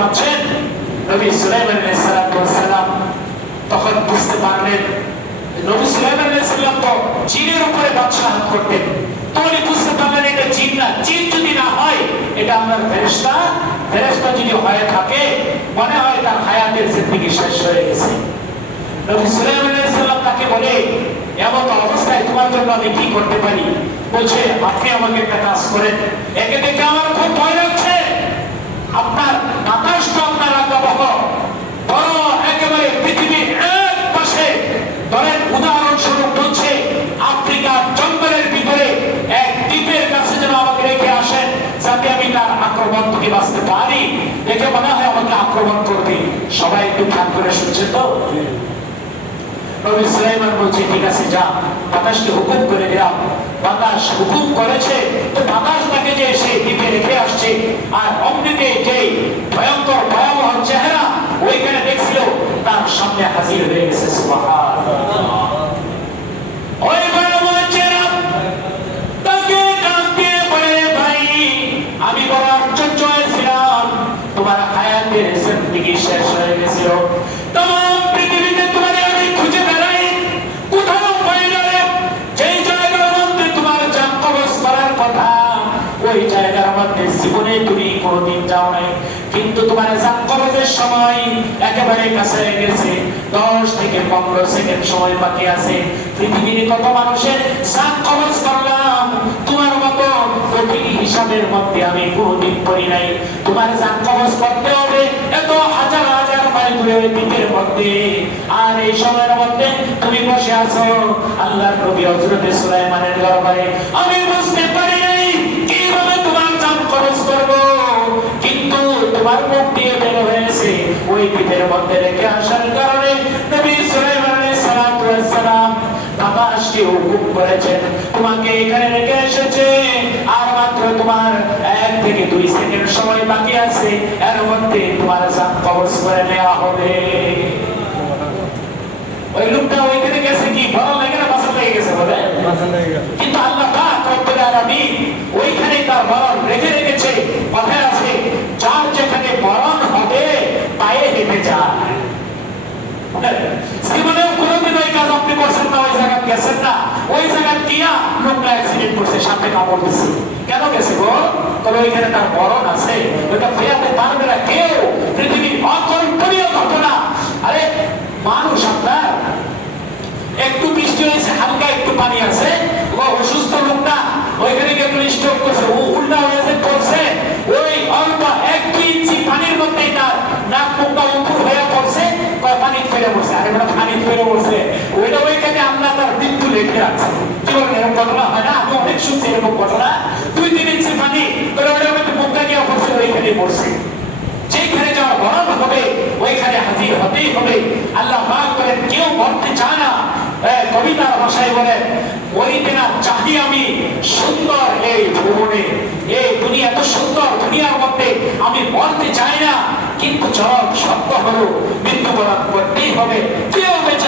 পাচ্ছেন? নবী সুলাইমান আলাইহিস সালাম তখন বুঝতে পারলেন নবী সুলাইমান আলাইহিস সালাম তো জিনের উপরে বাদশাহত করতেন। তখন বুঝতে পারলেন এটা জিন না, জিন যদি না হয় এটা আমার ফেরেশতা, ফেরেশতা যদি হয়ে থাকে মনে হয় তার হায়াতের জিন্দেগি শেষ হয়ে গেছে। নবী সুলাইমান আলাইহিস সালাম তাকে বলে, এমন অবস্থায় তোমার জন্য আমি কি করতে পারি? বলছে, আপনি আমাকে একটা কাজ করেন, একে দেখে আমার খুব ভয় লাগছে। আপনার বাতাস তো আপনার আজ্ঞাবহ, বড় একেবারে পৃথিবীর এক পাশে, ধরেন উদাহরণস্বরূপ বলছে আফ্রিকার জঙ্গলের ভিতরে এক দ্বীপের কাছে যেন আমাকে রেখে আসেন, যাতে আমি তার আক্রমণ থেকে বাঁচতে পারি। দেখে মনে হয় আমাকে আক্রমণ করবে। সবাই একটু ধ্যান করে শুনছে তো? নবী সুলাইমান বলছে, ঠিক আছে যা, বাতাসকে হুকুম করে দিলাম। বাতাস হুকুম করেছে, তো বাতাস তাকে যে সে দ্বীপে রেখে আসছে। আর অমনিতে যে ভয়ঙ্কর ভয়াবহ চেহারা ওইখানে দেখছিল তার সামনে হাজির হয়ে গেছে। সুবহানাল্লাহ। ওই ভয়াবহ চেহারা তাকে ডাকতে বলে, ভাই আমি বড় আশ্চর্য হয়েছিলাম, তোমার হায়াতের জিন্দেগি শেষ হয়ে গেছিল। তোমার পৃথিবীতে তোমার আমি খুঁজে বেড়াই, কোথাও পাই না। যেই জায়গার মধ্যে তোমার জান কবজ করার কথা, ওই জায়গার মধ্যে জীবনে তুমি কোনোদিন যাও নাই। কিন্তু তোমার জান কবজের সময় একেবারে কাছে গেছে। 10 থেকে 15 সেকেন্ড সময় বাকি আছে। পৃথিবীর কত মানুষের জান কবজ করলাম, তোমার মতো কঠিন হিসাবের মধ্যে আমি কোনোদিন পড়ি নাই। তোমার জান কবজ করতে হবে এত হাজার হাজার মাইল দূরে দ্বীপের মধ্যে, আর এই সময়ের মধ্যে তুমি বসে আছো আল্লাহর নবী হযরত সুলাইমানের দরবারে। আমি বুঝতে পারি নাই কিভাবে তোমার জান কবজ করব, কিন্তু তোমার মুখ দিয়ে বের হয়েছে ওই দ্বীপের মধ্যে রেখে আসার কারণে নবী সুলাইমান আলাইহিস সালাম বাতাসকে হুকুম করেছেন, তোমাকে এখানে রেখে এসেছে। আর মাত্র তোমার 1 থেকে 2 সেকেন্ড সময় বাকি আছে, এর মধ্যে তোমার জান কবজ করে নেওয়া হবে। ওই লোকটা ওইখানে গেছে কি ভালো লাগে না বাসা লেগে গেছে বলে, কিন্তু আল্লাহ পাক রব্বুল আলামিন ওইখানে তার মরণ রেখে রেখেছে। কথায় আছে, যার যেখানে মরণ হবে পায়ে হেঁটে যায়। জীবনে কোনোদিন ওই কাজ আপনি করছেন না, ওই জায়গা গেছেন না, ওই জায়গা গিয়া লোকটা অ্যাক্সিডেন্ট করছে, সামনে কামড় দিচ্ছে। কেন গেছে গো? তবে ওইখানে তার মরণ আছে, ওইটা ফেরাতে পারবে না কেউ। পৃথিবীর অকল্পনীয় ঘটনা। আরে মানুষ আপনার একটু বৃষ্টি হয়েছে, হালকা একটু পানি আছে, অসুস্থ লোকটা ওইখানে গিয়ে স্ট্রোক করছে, উল্টা হয়েছে পড়ছে, ওই অল্প 1-2 ইঞ্চি পানির মধ্যে তার নাক মুখটা উপর হয়ে পড়ছে, পানি ফেলে পড়ছে। আরে মানে পানি ফেলে পড়ছে, ওইটা ওইখানে আল্লাহ তার মৃত্যু লেখে রাখছে। কি বলেন, এরকম ঘটনা হয় না? আমি অনেক শুনছি এরকম ঘটনা। 2-3 ইঞ্চি পানি ওইটার মধ্যে মুখটা গিয়ে পড়ছে, ওইখানে পড়ছে। যেখানে যাওয়ার মরণ হবে ওইখানে হাজির হতেই হবে। আল্লাহ পাক বলেন, কেউ মরতে চায় না। কবিতার ভাষায় বলেন, মরিতে না চাহি আমি সুন্দর